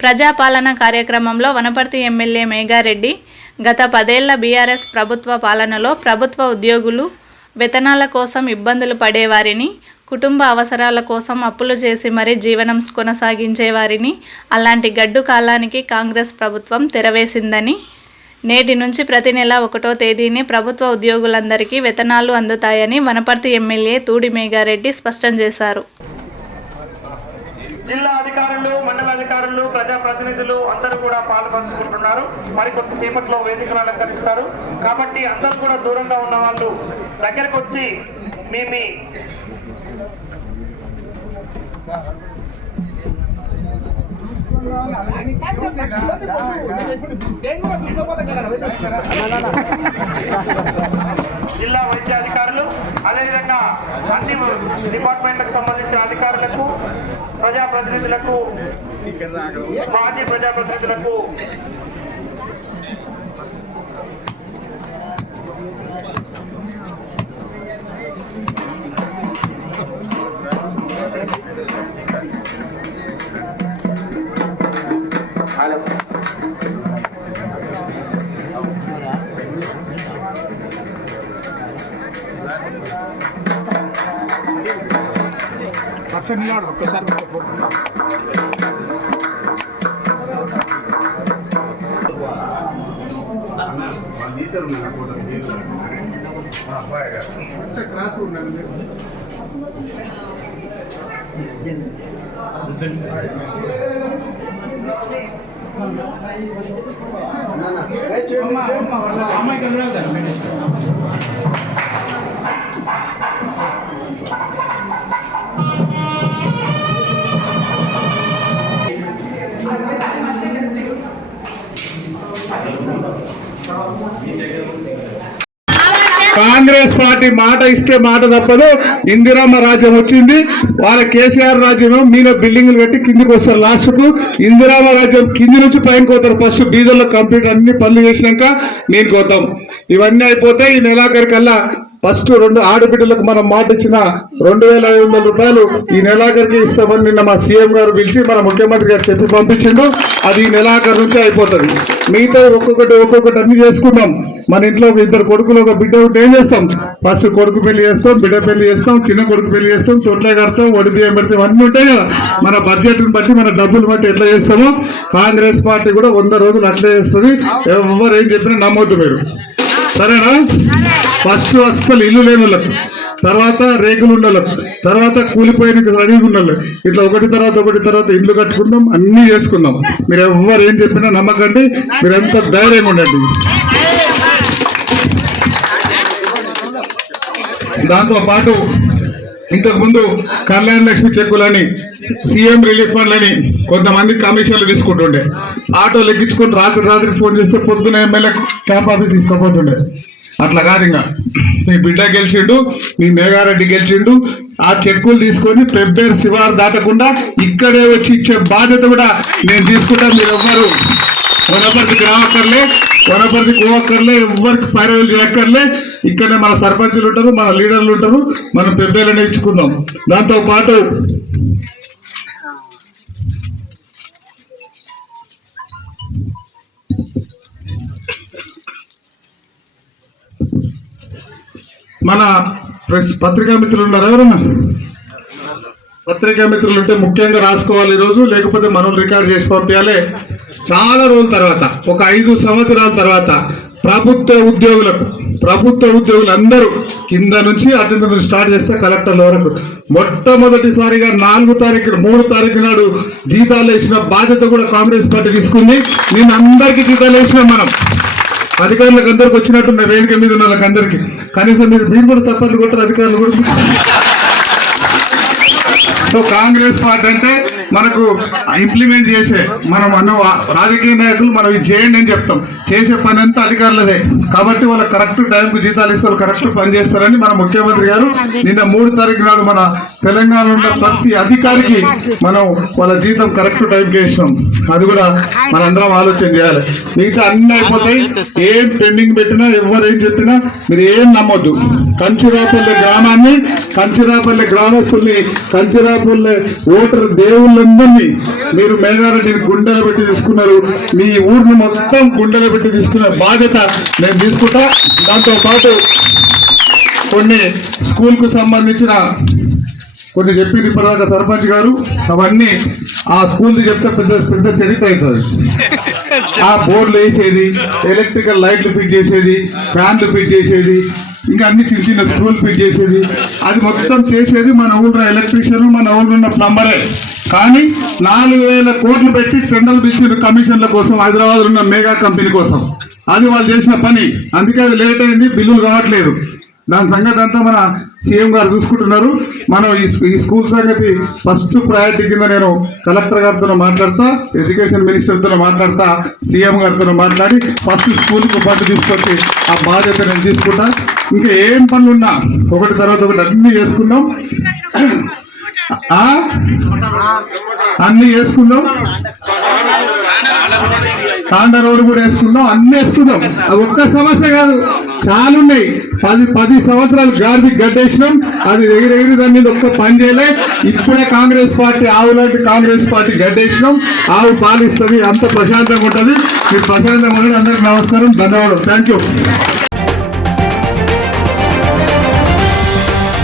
ప్రజాపాలన కార్యక్రమంలో వనపర్తి ఎమ్మెల్యే మేఘారెడ్డి గత పదేళ్ళ బీఆర్ఎస్ ప్రభుత్వ పాలనలో ప్రభుత్వ ఉద్యోగులు వేతనాల కోసం ఇబ్బందులు పడేవారిని కుటుంబ అవసరాల కోసం అప్పులు చేసి మరీ జీవనం కొనసాగించేవారిని అలాంటి గడ్డు కాలానికి కాంగ్రెస్ ప్రభుత్వం తెరవేసిందని నేటి నుంచి ప్రతి నెల ఒకటో తేదీని ప్రభుత్వ ఉద్యోగులందరికీ వేతనాలు అందుతాయని వనపర్తి ఎమ్మెల్యే తూడి మేఘారెడ్డి స్పష్టం చేశారు. జిల్లా అధికారులు మండల అధికారులు ప్రజాప్రతినిధులు అందరూ కూడా పాల్పంచుకుంటున్నారు. మరి కొద్దిసేపట్లో వేదికలు అలంకరిస్తారు. కాబట్టి అందరూ కూడా దూరంగా ఉన్న వాళ్ళు దగ్గరకు వచ్చి మీ. మీ జిల్లా వైద్య అధికారులు అదేవిధంగా అన్ని డిపార్ట్మెంట్లకు సంబంధించిన అధికారులకు ప్రజాప్రతినిధులకు మాజీ ప్రజాప్రతినిధులకు పర్సన్ నిలబడు ఒక్కసారి ఫోటో క్రాస్ ఉండండి అమ్మాయికి వెళ్ళాలి పార్టీ మాట ఇస్తే మాట తప్పదు. ఇందిరమ్మ రాజ్యం వచ్చింది. వాళ్ళ కేసీఆర్ రాజ్యం మీలో బిల్డింగ్లు పెట్టి కిందికి వస్తారు లాస్ట్కు ఇందిరమ్మ రాజ్యం కింది నుంచి పైన పోతారు. ఫస్ట్ బీదర్లో కంప్లీట్ అన్ని పనులు చేసినాక నేను పోతాం. ఇవన్నీ అయిపోతే ఈ నెలాఖరికల్లా ఫస్ట్ రెండు ఆడబిడ్డలకు మనం మాట ఇచ్చిన రెండు వేల ఐదు వందల రూపాయలు ఈ నెలాఖరికి ఇస్తామని నిన్న మా సీఎం గారు పిలిచి మన ముఖ్యమంత్రి గారు చెప్పి పంపించిండు. అది ఈ నెలాఖరు నుంచి అయిపోతుంది. మిగతా ఒక్కొక్కటి ఒక్కొక్కటి అన్ని చేసుకున్నాం మన ఇంట్లో ఒక ఇద్దరు కొడుకులు ఒక బిడ్డ ఉంటే ఏం చేస్తాం? ఫస్ట్ కొడుకు పెళ్ళి చేస్తాం బిడ్డ పెళ్ళి చేస్తాం చిన్న కొడుకు పెళ్ళి చేస్తాం చొట్ల కడతాం ఒడి బియ్యం పెడతాం అన్నీ ఉంటాయి కదా. మన బడ్జెట్ని బట్టి మన డబ్బులు బట్టి ఎట్లా చేస్తామో కాంగ్రెస్ పార్టీ కూడా వంద రోజులు అట్లే చేస్తుంది. ఎవరు ఏం చెప్పినా నమ్మొద్దు మీరు. సరేనా? ఫస్ట్ అస్సలు ఇల్లు లేని వాళ్ళకు. తర్వాత రేకులు ఉండాలి తర్వాత కూలిపోయిన రడీ ఉండాలి ఇట్లా ఒకటి తర్వాత ఒకటి తర్వాత ఇల్లు కట్టుకుందాం అన్నీ చేసుకుందాం. మీరు ఎవరు ఏం చెప్పినా నమ్మకండి మీరంతా ధైర్యంగా ఉండండి. దాంతో పాటు ఇంతకుముందు కళ్యాణ లక్ష్మి చెక్కులని సీఎం రిలీఫ్ ఫండ్లని కొంతమంది కమిషన్లు తీసుకుంటుండే. ఆటోలు ఎక్కించుకుని రాత్రి రాత్రి ఫోన్ చేస్తే పొద్దున ఎమ్మెల్యే క్యాంప్ ఆఫీస్ తీసుకుపోతుండే. అట్లా కాదు ఇంకా. మీ బిడ్డ గెలిచిండు మీ మేఘారెడ్డి గెలిచిండు ఆ చెక్కులు తీసుకొని పెబ్బేరు శివారు దాటకుండా ఇక్కడే వచ్చి ఇచ్చే బాధ్యత కూడా నేను తీసుకుంటా మీరు ఎవ్వరు వనపర్తికి రావక్కర్లే వనపర్తికి పోవక్కర్లే ఎవరికి ఫైరల్ చేయక్కర్లే. ఇక్కడనే మన సర్పంచులు ఉంటారు మన లీడర్లు ఉంటారు మనం పెద్దలు నేర్చుకుందాం. దాంతో పాటు మన ప్రెస్ పత్రికా మిత్రులు ఉన్నారు ఎవరన్నా? పత్రికా మిత్రులు ఉంటే ముఖ్యంగా రాసుకోవాలి ఈరోజు లేకపోతే మనం రికార్డ్ చేసి పంపించాలి. చాలా రోజుల తర్వాత ఒక ఐదు సంవత్సరాల తర్వాత ప్రభుత్వ ఉద్యోగులకు ప్రభుత్వ ఉద్యోగులు అందరూ కింద నుంచి అటు నుంచి స్టార్ట్ చేస్తే కలెక్టర్ల వరకు. మొట్టమొదటిసారిగా నాలుగు తారీఖు మూడు తారీఖు నాడు జీతాలు వేసిన బాధ్యత కూడా కాంగ్రెస్ పార్టీ తీసుకుంది. నేను అందరికీ జీతాలు వేసినాం మనం. అధికారులకు అందరికి వచ్చినట్టున్న వేదిక మీద ఉన్న వాళ్ళకి అందరికీ కనీసం మీరు మీరు కూడా తప్పట్లు కొట్టారు అధికారులు కూడా. సో కాంగ్రెస్ పార్టీ అంటే మనకు ఇంప్లిమెంట్ చేసే మనం అన్న రాజకీయ నాయకులు మనం ఇది చేయండి అని చెప్తాం. చేసే పని అంతా అధికారులదే. కాబట్టి వాళ్ళ కరెక్ట్ టైంకు జీతాలు ఇస్తారు కరెక్ట్ పని చేస్తారని మన ముఖ్యమంత్రి గారు నిన్న మూడు తారీఖు నాడు మన తెలంగాణలో ఉన్న ప్రతి అధికారికి మనం వాళ్ళ జీతం కరెక్ట్ టైంకి ఇస్తాం. అది కూడా మనందరం ఆలోచన చేయాలి. మిగతా అన్ని అయిపోతాయి. ఏం పెండింగ్ పెట్టినా ఎవరు ఏం చెప్పినా మీరు ఏం నమ్మొద్దు. కంచిరాపల్లె గ్రామాన్ని కంచిరాపల్లె గ్రామస్తుల్ని కంచిరాపల్లె ఓటర్ దేవుళ్ళందరినీ మీరు మేఘారెడ్డిని గుండెలు పెట్టి తీసుకున్నారు. మీ ఊరిని మొత్తం గుండెలు పెట్టి తీసుకున్న బాధ్యత నేను తీసుకుంటా. దాంతోపాటు కొన్ని స్కూల్కు సంబంధించిన కొన్ని చెప్పింది ఇప్పటిదాకా సర్పంచ్ గారు అవన్నీ ఆ స్కూల్ చెప్తే పెద్ద పెద్ద చరిత్ర అవుతుంది. ఆ బోర్డులు వేసేది ఎలక్ట్రికల్ లైట్లు ఫిట్ చేసేది ఫ్యాన్లు ఫిట్ చేసేది ఇంకా అన్ని చిన్న చిన్న స్కూల్ ఫిట్ చేసేది. అది మొత్తం చేసేది మన ఊళ్ళో ఎలక్ట్రీషియన్ మన ఊళ్ళో ఉన్న ప్లంబరే. కానీ నాలుగు వేల కోట్లు పెట్టి టెండర్లు పిలిచిన కమిషన్ల కోసం హైదరాబాద్ ఉన్న మెగా కంపెనీ కోసం. అది వాళ్ళు చేసిన పని. అందుకే అది లేట్ అయింది బిల్లులు కావట్లేదు దాని సంగతి అంతా మన సీఎం గారు చూసుకుంటున్నారు. మనం ఈ స్కూల్ సంగతి ఫస్ట్ ప్రయారిటీ కింద నేను కలెక్టర్ గారితో మాట్లాడతా ఎడ్యుకేషన్ మినిస్టర్తో మాట్లాడతా సీఎం గారితో మాట్లాడి ఫస్ట్ స్కూల్కి పట్టు తీసుకొచ్చి ఆ బాధ్యత నేను తీసుకుంటా. ఇంకా ఏం పనులు ఉన్నా ఒకటి తర్వాత ఒకటి అన్నీ చేసుకుందాం. అన్ని వేసుకుందాం తాండ రోడ్డు కూడా వేసుకుందాం అన్ని వేసుకుందాం అది ఒక్క సమస్య కాదు. చాలా ఉన్నాయి పది పది సంవత్సరాలు గాడిది గడ్డేసినాం. అది ఎగిరెగిరి దాని మీద ఒక్క పని చేయలే. ఇప్పుడే కాంగ్రెస్ పార్టీ ఆవు లాంటి కాంగ్రెస్ పార్టీ గడ్డేసినాం. ఆవు పాలిస్తుంది అంత ప్రశాంతంగా ఉంటుంది. మీరు ప్రశాంతంగా ఉండండి అందరికి నమస్కారం ధన్యవాదాలు. Thank you